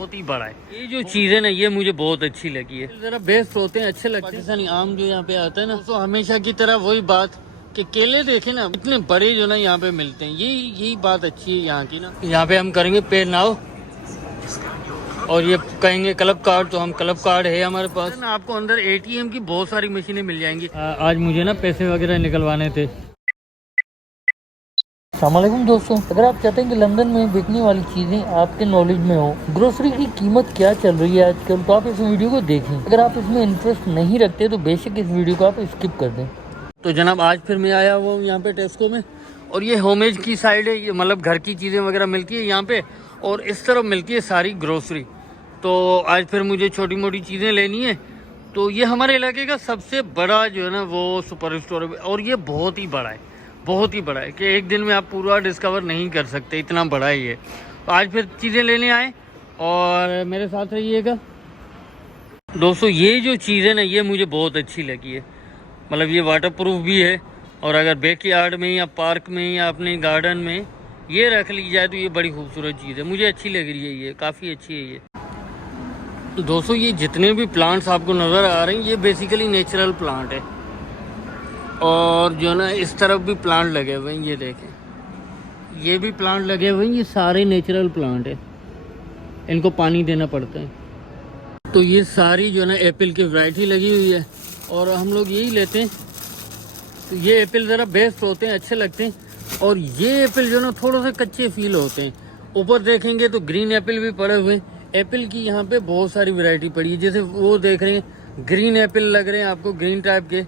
बहुत ही बड़ा है। ये जो चीज़ है ना ये मुझे बहुत अच्छी लगी है, जरा बेस्ट होते हैं, अच्छे लगते हैं। पाकिस्तानी आम जो यहाँ पे आता है ना, तो हमेशा की तरह वही बात कि केले देखे ना इतने बड़े जो ना यहाँ पे मिलते हैं, यही बात अच्छी है यहाँ की ना। यहाँ पे हम करेंगे पे नाव और ये कहेंगे क्लब कार्ड, तो हम क्लब कार्ड है हमारे पास ना। आपको अंदर एटीएम की बहुत सारी मशीनें मिल जाएंगी। आज मुझे ना पैसे वगैरह निकलवाने थे। अस्सलामुअलैकुम दोस्तों, अगर आप चाहते हैं कि लंदन में बिकने वाली चीज़ें आपके नॉलेज में हो, ग्रोसरी की कीमत क्या चल रही है आजकल, तो आप इस वीडियो को देखें। अगर आप इसमें इंटरेस्ट नहीं रखते तो बेशक इस वीडियो को आप स्किप कर दें। तो जनाब आज फिर मैं आया हुआ हूँ यहाँ पे टेस्को में, और ये होमेज की साइड है, ये मतलब घर की चीज़ें वगैरह मिलती है यहाँ पे, और इस तरफ मिलती है सारी ग्रोसरी। तो आज फिर मुझे छोटी मोटी चीज़ें लेनी है। तो ये हमारे इलाके का सबसे बड़ा जो है ना वो सुपर स्टोर है, और ये बहुत ही बड़ा है, बहुत ही बड़ा है कि एक दिन में आप पूरा डिस्कवर नहीं कर सकते, इतना बड़ा है ये। तो आज फिर चीज़ें लेने आए और मेरे साथ रहिएगा दोस्तों। ये जो चीज़ है ना ये मुझे बहुत अच्छी लगी है, मतलब ये वाटर प्रूफ भी है, और अगर बैकयार्ड में या पार्क में या अपने गार्डन में ये रख ली जाए तो ये बड़ी खूबसूरत चीज़ है, मुझे अच्छी लग रही है, ये काफ़ी अच्छी है ये। तो दोस्तों ये जितने भी प्लांट्स आपको नज़र आ रहे हैं ये बेसिकली नेचुरल प्लांट है, और जो ना इस तरफ भी प्लांट लगे हुए हैं, ये देखें ये भी प्लांट लगे हुए हैं, ये सारे नेचुरल प्लांट है, इनको पानी देना पड़ता है। तो ये सारी जो ना एप्पल की वैरायटी लगी हुई है, और हम लोग यही लेते हैं। तो ये एप्पल ज़रा बेस्ट होते हैं, अच्छे लगते हैं, और ये एप्पल जो ना थोड़ा सा कच्चे फील होते हैं। ऊपर देखेंगे तो ग्रीन एप्पल भी पड़े हुए हैं। एप्पल की यहाँ पे बहुत सारी वैरायटी पड़ी है, जैसे वो देख रहे हैं ग्रीन एप्पल लग रहे हैं आपको, ग्रीन टाइप के,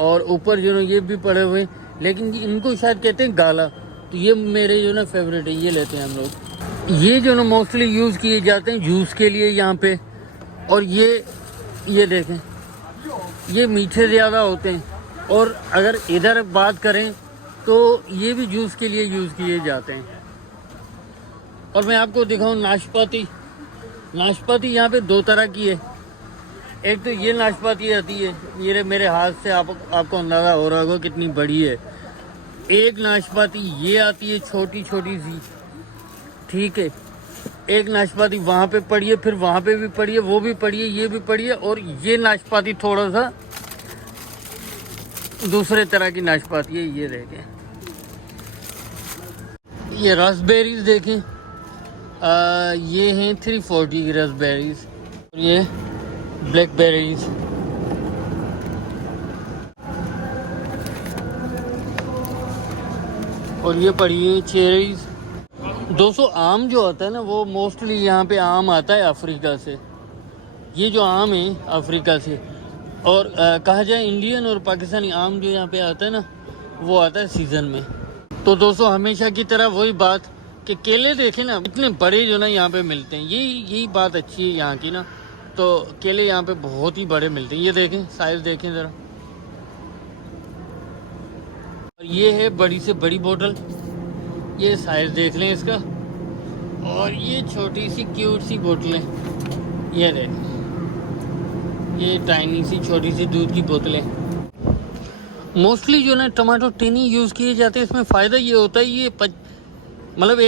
और ऊपर जो ना ये भी पड़े हुए हैं, लेकिन इनको शायद कहते हैं गाला। तो ये मेरे जो ना फेवरेट है, ये लेते हैं हम लोग। ये जो ना मोस्टली यूज़ किए जाते हैं जूस के लिए यहाँ पे, और ये देखें ये मीठे ज़्यादा होते हैं, और अगर इधर बात करें तो ये भी जूस के लिए यूज़ किए जाते हैं। और मैं आपको दिखाऊं नाशपाती, नाशपाती यहाँ पे दो तरह की है। एक तो ये नाशपाती आती है, ये मेरे हाथ से आपको अंदाज़ा हो रहा होगा कितनी बड़ी है। एक नाशपाती ये आती है छोटी छोटी सी, ठीक है। एक नाशपाती वहाँ पे पड़ी है, फिर वहाँ पे भी पड़ी है, वो भी पड़ी है, ये भी पड़ी है, और ये नाशपाती थोड़ा सा दूसरे तरह की नाशपाती है। ये देखें ये रास्पबेरीज देखें, ये हैं 340 की रास्पबेरीज, और ये ब्लैकबेरीज। और ये पड़ी है चेरीज। दोस्तों आम जो आता है ना वो मोस्टली यहाँ पे आम आता है अफ्रीका से। ये जो आम है अफ्रीका से, और कहा जाए इंडियन और पाकिस्तानी आम जो यहाँ पे आता है ना वो आता है सीज़न में। तो दोस्तों हमेशा की तरह वही बात कि केले देखें ना इतने बड़े जो ना यहाँ पे मिलते हैं, यही बात अच्छी है यहाँ की ना। तो केले यहाँ पे बहुत ही बड़े मिलते हैं, ये देखें साइज देखें ज़रा। और ये है बड़ी से बड़ी बोतल, ये साइज देख लें इसका। और ये छोटी सी क्यूट सी बोतलें, ये देखें ये टाइनी सी छोटी सी दूध की बोतलें। मोस्टली जो ना टमाटो टिन ही यूज़ किए जाते हैं। इसमें फ़ायदा ये होता है ये मतलब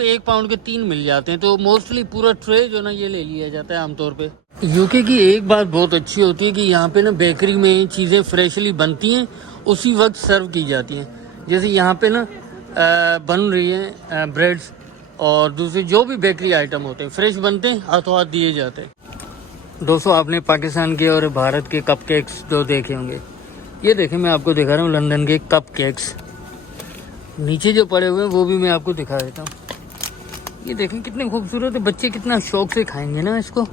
1 पाउंड के 3 मिल जाते हैं। तो मोस्टली पूरा ट्रे जो ना ये ले लिया जाता है आमतौर पे। यूके की एक बात बहुत अच्छी होती है कि यहाँ पे ना बेकरी में चीज़ें फ्रेशली बनती हैं, उसी वक्त सर्व की जाती हैं। जैसे यहाँ पे ना बन रही हैं ब्रेड्स, और दूसरे जो भी बेकरी आइटम होते हैं फ्रेश बनते हैं, हाथों हाथ दिए जाते हैं। दोस्तों आपने पाकिस्तान के और भारत के कप केक्स जो देखे होंगे, ये देखें मैं आपको दिखा रहा हूँ लंदन के कप केक्स। नीचे जो पड़े हुए हैं वो भी मैं आपको दिखा देता हूँ। ये देखें कितने खूबसूरत है, बच्चे कितना शौक से खाएंगे ना, इसको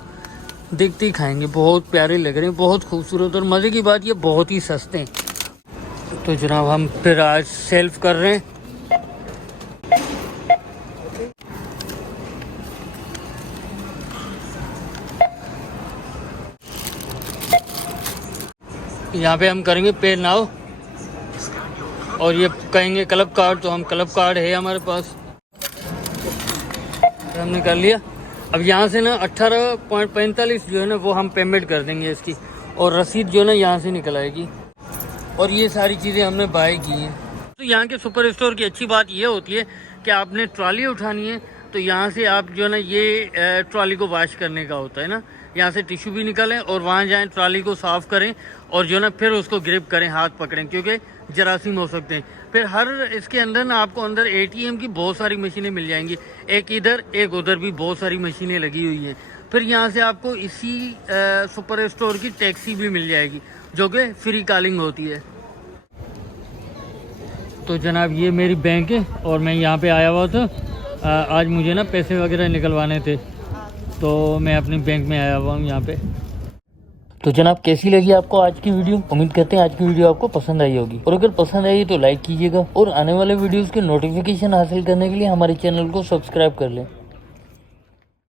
देखते ही खाएंगे। बहुत प्यारे लग रहे हैं, बहुत खूबसूरत, और मज़े की बात ये बहुत ही सस्ते हैं। तो जनाब हम फिर आज सेल्फ कर रहे हैं। यहाँ पे हम करेंगे पे नाउ, और ये कहेंगे क्लब कार्ड, तो हम क्लब कार्ड है हमारे पास, हमने कर लिया। अब यहाँ से ना 18.45 जो है ना वो हम पेमेंट कर देंगे इसकी, और रसीद जो है ना यहाँ से निकल आएगी। और ये सारी चीज़ें हमने बाय की हैं। तो यहाँ के सुपर स्टोर की अच्छी बात ये होती है कि आपने ट्रॉली उठानी है, तो यहाँ से आप जो है ना ये ट्रॉली को वॉश करने का होता है ना, यहाँ से टिश्यू भी निकालें और वहाँ जाएं, ट्रॉली को साफ़ करें और जो है ना फिर उसको ग्रिप करें, हाथ पकड़ें, क्योंकि जरासीम हो सकते हैं। फिर हर इसके अंदर ना आपको अंदर ATM की बहुत सारी मशीनें मिल जाएंगी, एक इधर एक उधर भी बहुत सारी मशीनें लगी हुई हैं। फिर यहाँ से आपको इसी सुपर स्टोर की टैक्सी भी मिल जाएगी जो कि फ्री कॉलिंग होती है। तो जनाब ये मेरी बैंक है और मैं यहाँ पे आया हुआ था, आज मुझे ना पैसे वगैरह निकलवाने थे, तो मैं अपनी बैंक में आया हुआ हूँ यहाँ पे। तो जनाब कैसी लगी आपको आज की वीडियो? उम्मीद करते हैं आज की वीडियो आपको पसंद आई होगी, और अगर पसंद आई तो लाइक कीजिएगा और आने वाले वीडियोस के नोटिफिकेशन हासिल करने के लिए हमारे चैनल को सब्सक्राइब कर लें।